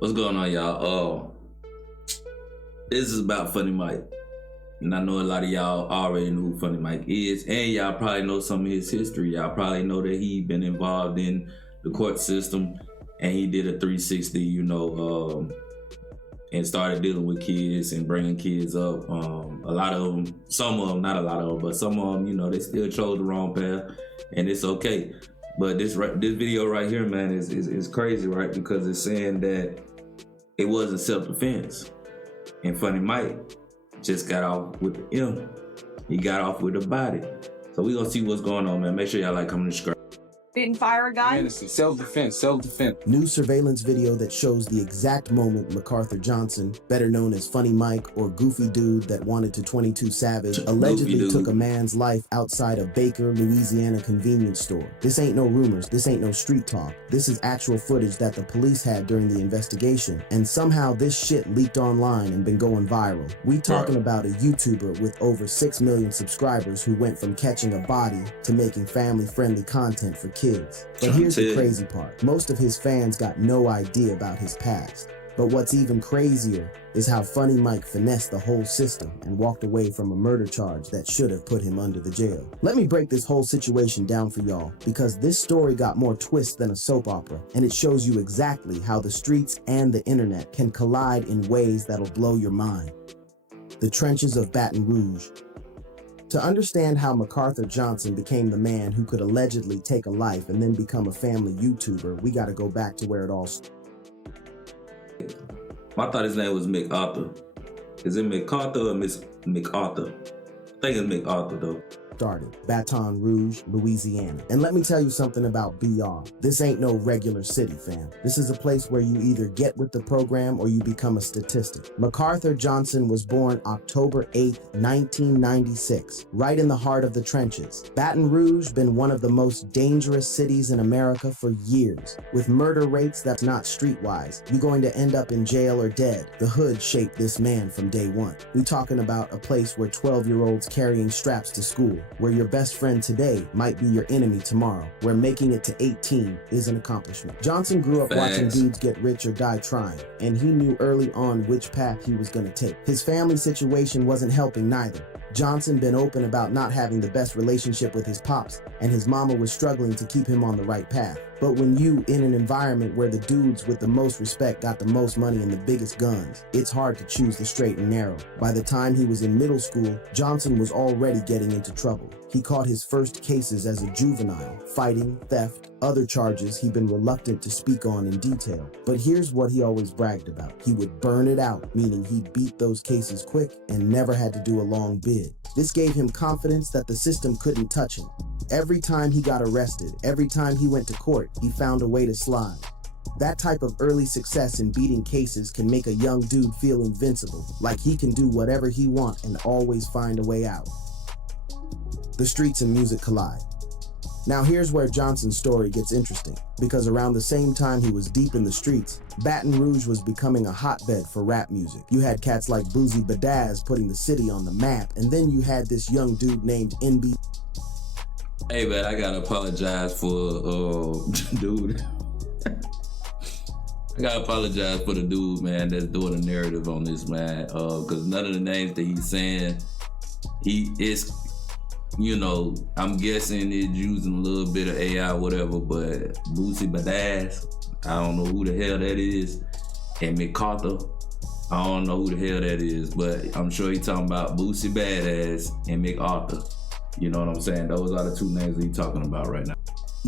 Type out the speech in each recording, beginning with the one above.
What's going on, y'all? This is about Funny Mike. And I know a lot of y'all already know who Funny Mike is, and y'all probably know some of his history. Y'all probably know that he been involved in the court system, and he did a 360, and started dealing with kids and bringing kids up. A lot of them, some of them, not a lot of them, but some of them, they still chose the wrong path, and it's okay. But this video right here, man, is crazy, right? Because it's saying that it wasn't self-defense. And Funny Mike just got off with the M. He got off with the body. So we gonna see what's going on, man. Make sure y'all comment and subscribe. Didn't fire a guy? Innocent. Self-defense. New surveillance video that shows the exact moment MacArthur Johnson, better known as Funny Mike or Goofy Dude that wanted to 22 Savage, allegedly took a man's life outside a Baker, Louisiana convenience store. This ain't no rumors, this ain't no street talk. This is actual footage that the police had during the investigation, and somehow this shit leaked online and been going viral. We talking about a YouTuber with over 6 million subscribers who went from catching a body to making family-friendly content for kids. But here's the crazy part. Most of his fans got no idea about his past. But what's even crazier is how Funny Mike finessed the whole system and walked away from a murder charge that should have put him under the jail. Let me break this whole situation down for y'all, because this story got more twists than a soap opera, and it shows you exactly how the streets and the internet can collide in ways that'll blow your mind. The trenches of Baton Rouge. To understand how MacArthur Johnson became the man who could allegedly take a life and then become a family YouTuber, we gotta go back to where it all started. I thought his name was MacArthur. Is it MacArthur or Miss MacArthur? I think it's MacArthur though. Baton Rouge, Louisiana. And let me tell you something about BR. This ain't no regular city, fam. This is a place where you either get with the program or you become a statistic. MacArthur Johnson was born October 8th, 1996, right in the heart of the trenches. Baton Rouge been one of the most dangerous cities in America for years. With murder rates that's not streetwise, you're going to end up in jail or dead. The hood shaped this man from day one. We talking about a place where 12-year-olds carrying straps to school, where your best friend today might be your enemy tomorrow, where making it to 18 is an accomplishment. Johnson grew up watching dudes get rich or die trying, and he knew early on which path he was gonna take. His family situation wasn't helping neither. Johnson been open about not having the best relationship with his pops, and his mama was struggling to keep him on the right path. But when you in an environment where the dudes with the most respect got the most money and the biggest guns, it's hard to choose the straight and narrow. By the time he was in middle school, Johnson was already getting into trouble. He caught his first cases as a juvenile, fighting, theft, other charges he'd been reluctant to speak on in detail. But here's what he always bragged about. He would burn it out, meaning he'd beat those cases quick and never had to do a long bid. This gave him confidence that the system couldn't touch him. Every time he got arrested, every time he went to court, he found a way to slide. That type of early success in beating cases can make a young dude feel invincible, like he can do whatever he wants and always find a way out. The streets and music collide. Now here's where Johnson's story gets interesting, because around the same time he was deep in the streets, Baton Rouge was becoming a hotbed for rap music. You had cats like Boosie Badazz putting the city on the map, and then you had this young dude named NB. Hey man, I gotta apologize for dude. I gotta apologize for the dude, man, that's doing a narrative on this, man. Cause none of the names that he's saying, he is, I'm guessing it's using a little bit of AI, whatever, but Boosie Badazz, I don't know who the hell that is. And MacArthur, I don't know who the hell that is, but I'm sure he's talking about Boosie Badass and MacArthur. You know what I'm saying? Those are the two names that he's talking about right now.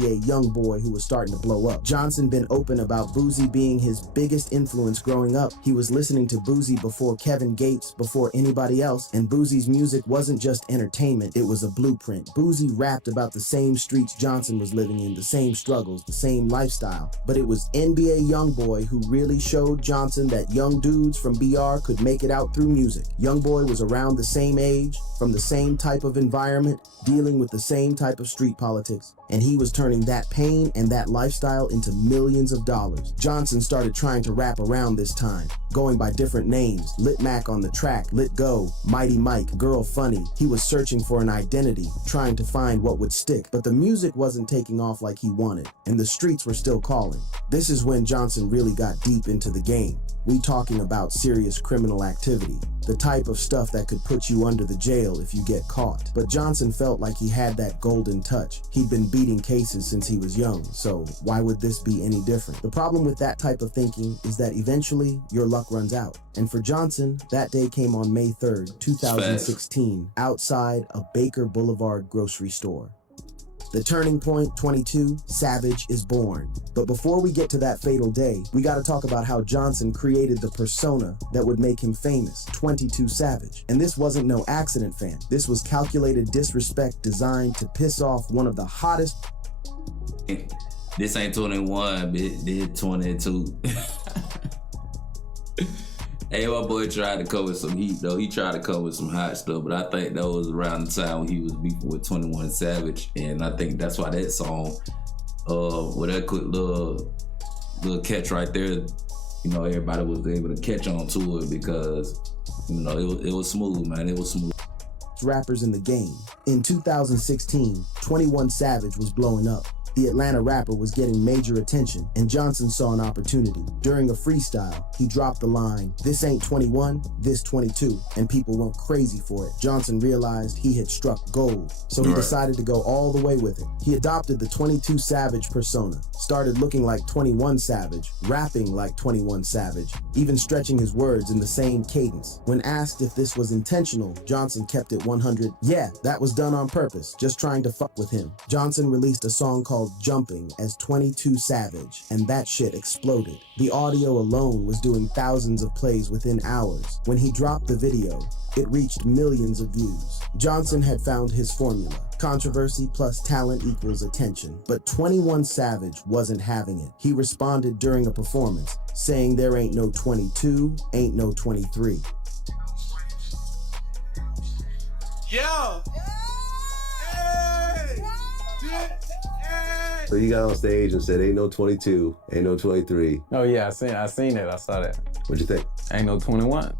A young boy who was starting to blow up. Johnson been open about Boosie being his biggest influence growing up. He was listening to Boosie before Kevin Gates, before anybody else, and Boosie's music wasn't just entertainment, it was a blueprint. Boosie rapped about the same streets Johnson was living in, the same struggles, the same lifestyle. But it was NBA Youngboy who really showed Johnson that young dudes from BR could make it out through music. Youngboy was around the same age, from the same type of environment, dealing with the same type of street politics, and he was turning that pain and that lifestyle into millions of dollars. Johnson started trying to rap around this time, going by different names: Lit Mac on the track, Lit Go, Mighty Mike, Girl Funny. He was searching for an identity, trying to find what would stick, but the music wasn't taking off like he wanted, and the streets were still calling. This is when Johnson really got deep into the game. We talking about serious criminal activity, the type of stuff that could put you under the jail if you get caught. But Johnson felt like he had that golden touch. He'd been beating cases since he was young, so why would this be any different? The problem with that type of thinking is that eventually your luck runs out. And for Johnson, that day came on May 3rd, 2016, outside a Baker Boulevard grocery store. The turning point, 22, Savage is born. But before we get to that fatal day, we gotta talk about how Johnson created the persona that would make him famous, 22 Savage. And this wasn't no accident, fam. This was calculated disrespect designed to piss off one of the hottest. This ain't 21, this 22. Hey, my boy tried to come with some heat, though. He tried to come with some hot stuff, but I think that was around the time when he was beefing with 21 Savage, and I think that's why that song, with that quick little catch right there, you know, everybody was able to catch on to it because, you know, it was smooth, man. It was smooth. Rappers in the game. In 2016, 21 Savage was blowing up. The Atlanta rapper was getting major attention, and Johnson saw an opportunity. During a freestyle, he dropped the line, "This ain't 21, this 22," and people went crazy for it. Johnson realized he had struck gold, so he decided to go all the way with it. He adopted the 22 Savage persona, started looking like 21 Savage, rapping like 21 Savage, even stretching his words in the same cadence. When asked if this was intentional, Johnson kept it 100. Yeah, that was done on purpose, just trying to fuck with him. Johnson released a song called Jumping as 22 Savage, and that shit exploded. The audio alone was doing thousands of plays within hours. When he dropped the video, it reached millions of views. Johnson had found his formula. Controversy plus talent equals attention. But 21 Savage wasn't having it. He responded during a performance, saying there ain't no 22, ain't no 23. Yeah! Hey! So you got on stage and said, "Ain't no 22, ain't no 23." Oh yeah, I seen it. I saw that. What'd you think? Ain't no 21.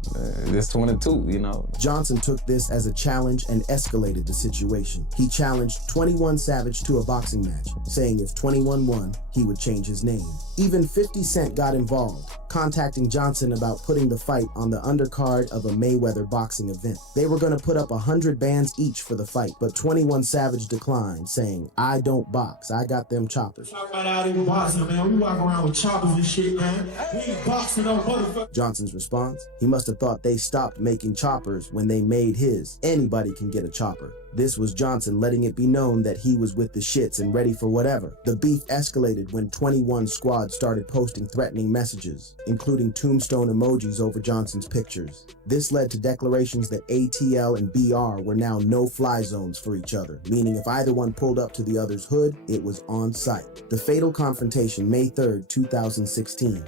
This 22, you know. Johnson took this as a challenge and escalated the situation. He challenged 21 Savage to a boxing match, saying if 21 won, he would change his name. Even 50 Cent got involved, contacting Johnson about putting the fight on the undercard of a Mayweather boxing event. They were gonna put up 100 bands each for the fight, but 21 Savage declined, saying, "I don't box, I got them choppers." Talk about out here boxing, man. We walk around with choppers and shit, man. We ain't boxing no motherfucker. Johnson's response? He must have thought they stopped making choppers when they made his. Anybody can get a chopper. This was Johnson letting it be known that he was with the shits and ready for whatever. The beef escalated when 21 Squad started posting threatening messages, including tombstone emojis over Johnson's pictures. This led to declarations that ATL and BR were now no-fly zones for each other, meaning if either one pulled up to the other's hood, it was on site. The fatal confrontation, May 3rd, 2016.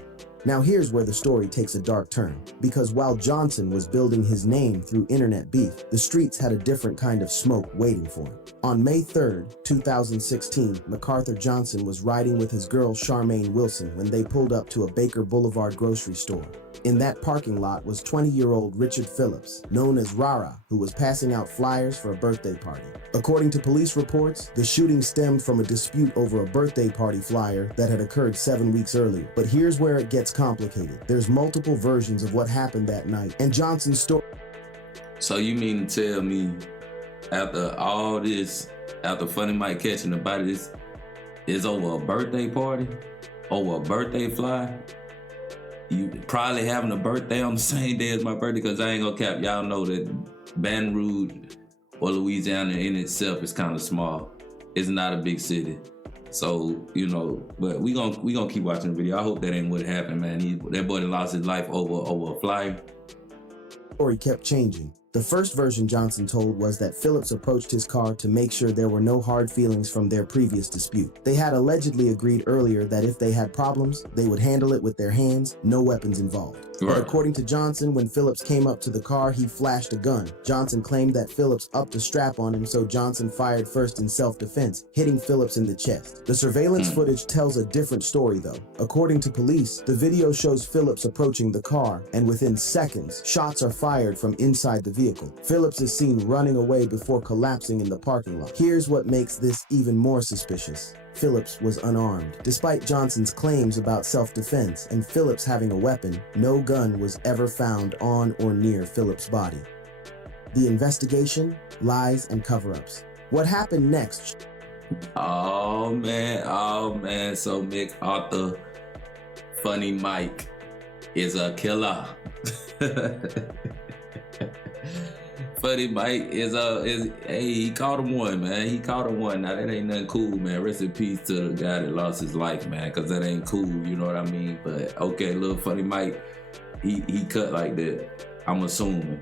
Now here's where the story takes a dark turn, because while Johnson was building his name through internet beef, the streets had a different kind of smoke waiting for him. On May 3rd, 2016, MacArthur Johnson was riding with his girl Charmaine Wilson when they pulled up to a Baker Boulevard grocery store. In that parking lot was 20-year-old Richard Phillips, known as Rara, who was passing out flyers for a birthday party. According to police reports, the shooting stemmed from a dispute over a birthday party flyer that had occurred 7 weeks earlier. But here's where it gets complicated. There's multiple versions of what happened that night, and Johnson's story. So you mean to tell me, after all this, after Funny Mike catching the body, this is over a birthday party? Over a birthday fly? You probably having a birthday on the same day as my birthday, because I ain't gonna cap, y'all know that Baton Rouge or Louisiana in itself is kind of small. It's not a big city. So, you know, but we gonna keep watching the video. I hope that ain't what happened, man. That boy lost his life over a flyer. Story kept changing. The first version Johnson told was that Phillips approached his car to make sure there were no hard feelings from their previous dispute. They had allegedly agreed earlier that if they had problems, they would handle it with their hands, no weapons involved. Right. But according to Johnson, when Phillips came up to the car, he flashed a gun. Johnson claimed that Phillips upped a strap on him, so Johnson fired first in self-defense, hitting Phillips in the chest. The surveillance footage tells a different story, though. According to police, the video shows Phillips approaching the car, and within seconds, shots are fired from inside the vehicle. Phillips is seen running away before collapsing in the parking lot. Here's what makes this even more suspicious. Phillips was unarmed. Despite Johnson's claims about self-defense and Phillips having a weapon, no gun was ever found on or near Phillips' body. The investigation, lies, and cover-ups. What happened next? Oh man. So MacArthur, Funny Mike, is a killer. Funny Mike hey, he caught him one, man. He caught him one. Now that ain't nothing cool, man. Rest in peace to the guy that lost his life, man, because that ain't cool, you know what I mean? But okay, little Funny Mike, he cut like that. I'm assuming,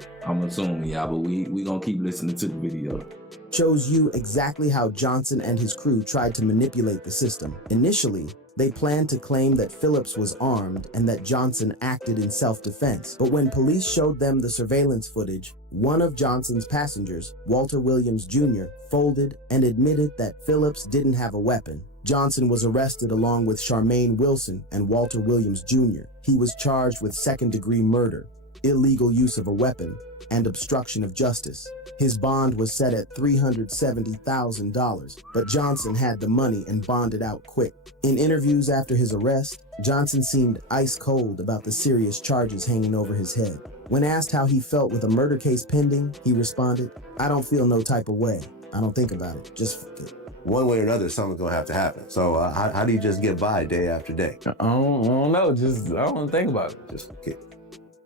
y'all, but we gonna keep listening to the video. Shows you exactly how Johnson and his crew tried to manipulate the system. Initially, they planned to claim that Phillips was armed and that Johnson acted in self-defense. But when police showed them the surveillance footage, one of Johnson's passengers, Walter Williams Jr., folded and admitted that Phillips didn't have a weapon. Johnson was arrested along with Charmaine Wilson and Walter Williams Jr. He was charged with second-degree murder, illegal use of a weapon, and obstruction of justice. His bond was set at $370,000, but Johnson had the money and bonded out quick. In interviews after his arrest, Johnson seemed ice cold about the serious charges hanging over his head. When asked how he felt with a murder case pending, he responded, "I don't feel no type of way. I don't think about it. Just forget." One way or another, something's gonna have to happen. So how do you just get by day after day? I don't know. I don't think about it. Just forget.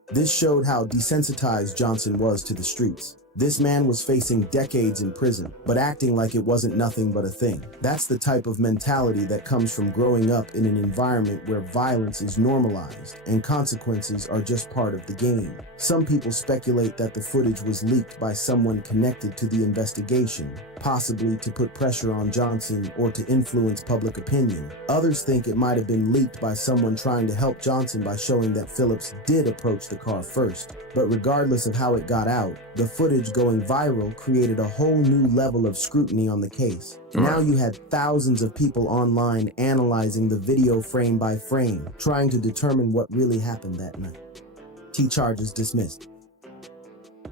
This showed how desensitized Johnson was to the streets. This man was facing decades in prison, but acting like it wasn't nothing but a thing. That's the type of mentality that comes from growing up in an environment where violence is normalized and consequences are just part of the game. Some people speculate that the footage was leaked by someone connected to the investigation, possibly to put pressure on Johnson or to influence public opinion. Others think it might have been leaked by someone trying to help Johnson by showing that Phillips did approach the car first. But regardless of how it got out, the footage going viral created a whole new level of scrutiny on the case. Now you had thousands of people online analyzing the video frame by frame, trying to determine what really happened that night. T charges dismissed.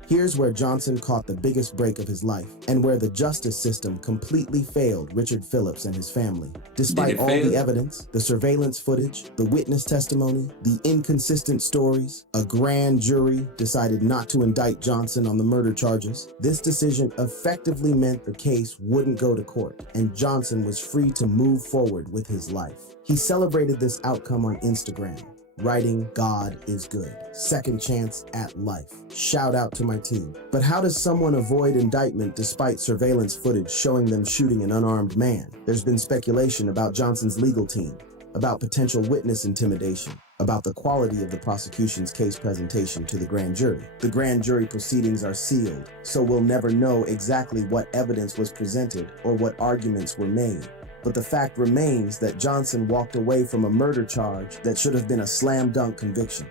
Here's where Johnson caught the biggest break of his life, and where the justice system completely failed Richard Phillips and his family. Despite all the evidence, the surveillance footage, the witness testimony, the inconsistent stories, a grand jury decided not to indict Johnson on the murder charges. This decision effectively meant the case wouldn't go to court, and Johnson was free to move forward with his life. He celebrated this outcome on Instagram, writing, "God is good. Second chance at life. Shout out to my team." But how does someone avoid indictment despite surveillance footage showing them shooting an unarmed man? There's been speculation about Johnson's legal team, about potential witness intimidation, about the quality of the prosecution's case presentation to the grand jury. The grand jury proceedings are sealed, so we'll never know exactly what evidence was presented or what arguments were made. But the fact remains that Johnson walked away from a murder charge that should have been a slam dunk conviction.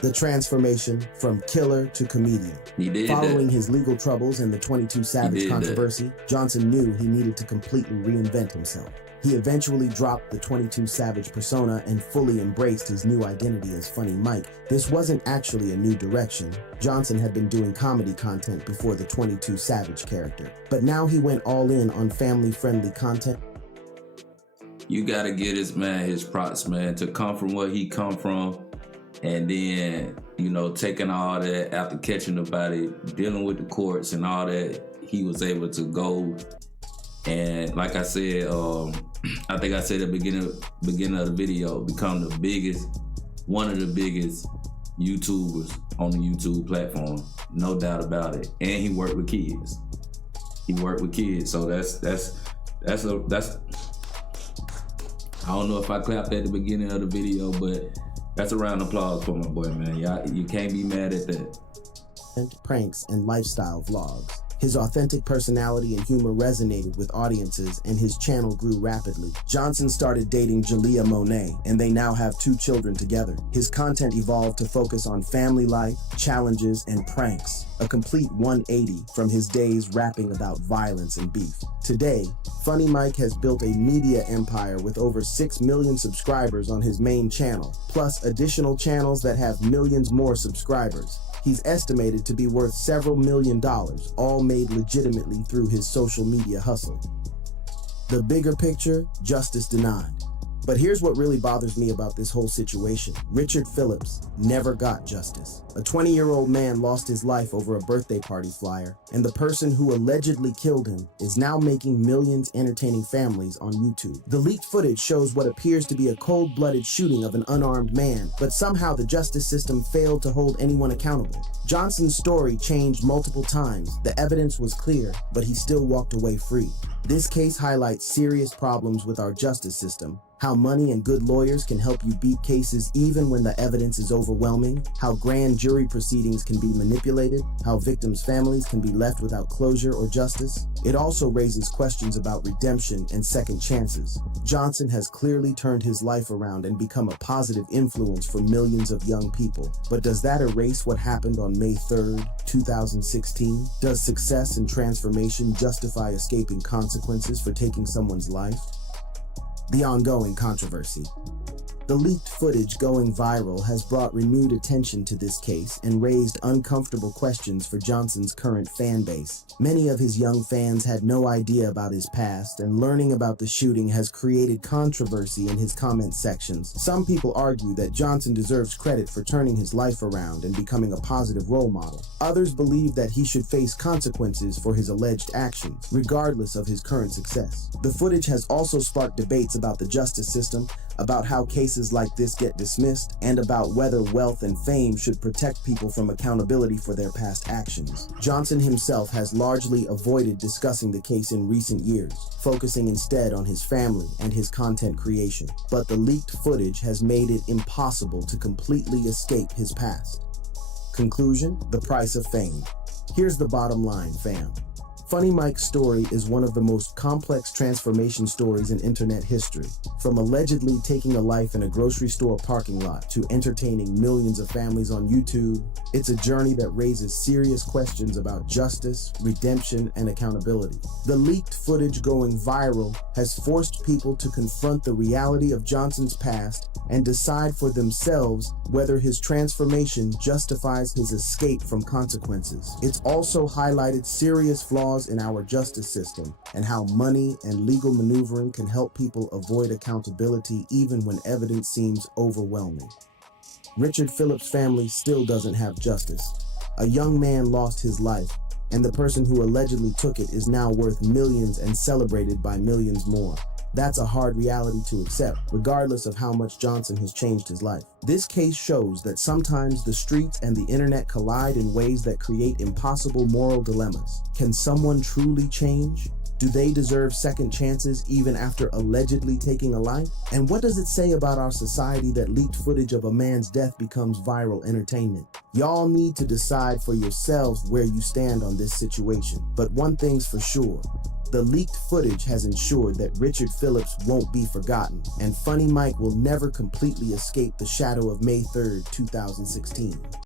The transformation from killer to comedian. Following his legal troubles and the 22 Savage controversy, Johnson knew he needed to completely reinvent himself. He eventually dropped the 22 Savage persona and fully embraced his new identity as Funny Mike. This wasn't actually a new direction. Johnson had been doing comedy content before the 22 Savage character, but now he went all in on family-friendly content. You gotta get this man his props, man, to come from where he come from, and then, you know, taking all that after catching the body, dealing with the courts and all that, he was able to go. And like I said, I think I said at the beginning of the video, become one of the biggest YouTubers on the YouTube platform, no doubt about it. And he worked with kids. So that's I don't know if I clapped at the beginning of the video, but that's a round of applause for my boy, man. You can't be mad at that. pranks, and lifestyle vlogs. His authentic personality and humor resonated with audiences, and his channel grew rapidly. Johnson started dating Jalea Monet, and they now have 2 children together. His content evolved to focus on family life, challenges, and pranks, a complete 180 from his days rapping about violence and beef. Today, Funny Mike has built a media empire with over 6 million subscribers on his main channel, plus additional channels that have millions more subscribers. He's estimated to be worth several $1,000,000, all made legitimately through his social media hustle. The bigger picture, justice denied. But here's what really bothers me about this whole situation. Richard Phillips never got justice. A 20-year-old man lost his life over a birthday party flyer, and the person who allegedly killed him is now making millions entertaining families on YouTube. The leaked footage shows what appears to be a cold-blooded shooting of an unarmed man, but somehow the justice system failed to hold anyone accountable. Johnson's story changed multiple times. The evidence was clear, but he still walked away free. This case highlights serious problems with our justice system, how money and good lawyers can help you beat cases even when the evidence is overwhelming, how grand jury proceedings can be manipulated, how victims' families can be left without closure or justice. It also raises questions about redemption and second chances. Johnson has clearly turned his life around and become a positive influence for millions of young people. But does that erase what happened on May 3rd, 2016? Does success and transformation justify escaping consequences for taking someone's life? The ongoing controversy. The leaked footage going viral has brought renewed attention to this case and raised uncomfortable questions for Johnson's current fan base. Many of his young fans had no idea about his past, and learning about the shooting has created controversy in his comment sections. Some people argue that Johnson deserves credit for turning his life around and becoming a positive role model. Others believe that he should face consequences for his alleged actions, regardless of his current success. The footage has also sparked debates about the justice system, about how cases like this get dismissed, and about whether wealth and fame should protect people from accountability for their past actions. Johnson himself has largely avoided discussing the case in recent years, focusing instead on his family and his content creation. But the leaked footage has made it impossible to completely escape his past. Conclusion: the price of fame. Here's the bottom line, fam. Funny Mike's story is one of the most complex transformation stories in internet history. From allegedly taking a life in a grocery store parking lot to entertaining millions of families on YouTube, it's a journey that raises serious questions about justice, redemption, and accountability. The leaked footage going viral has forced people to confront the reality of Johnson's past and decide for themselves whether his transformation justifies his escape from consequences. It's also highlighted serious flaws in our justice system and how money and legal maneuvering can help people avoid accountability even when evidence seems overwhelming. Richard Phillips' family still doesn't have justice. A young man lost his life, and the person who allegedly took it is now worth millions and celebrated by millions more. That's a hard reality to accept, regardless of how much Johnson has changed his life. This case shows that sometimes the streets and the internet collide in ways that create impossible moral dilemmas. Can someone truly change? Do they deserve second chances even after allegedly taking a life? And what does it say about our society that leaked footage of a man's death becomes viral entertainment? Y'all need to decide for yourselves where you stand on this situation. But one thing's for sure: the leaked footage has ensured that Richard Phillips won't be forgotten, and Funny Mike will never completely escape the shadow of May 3rd, 2016.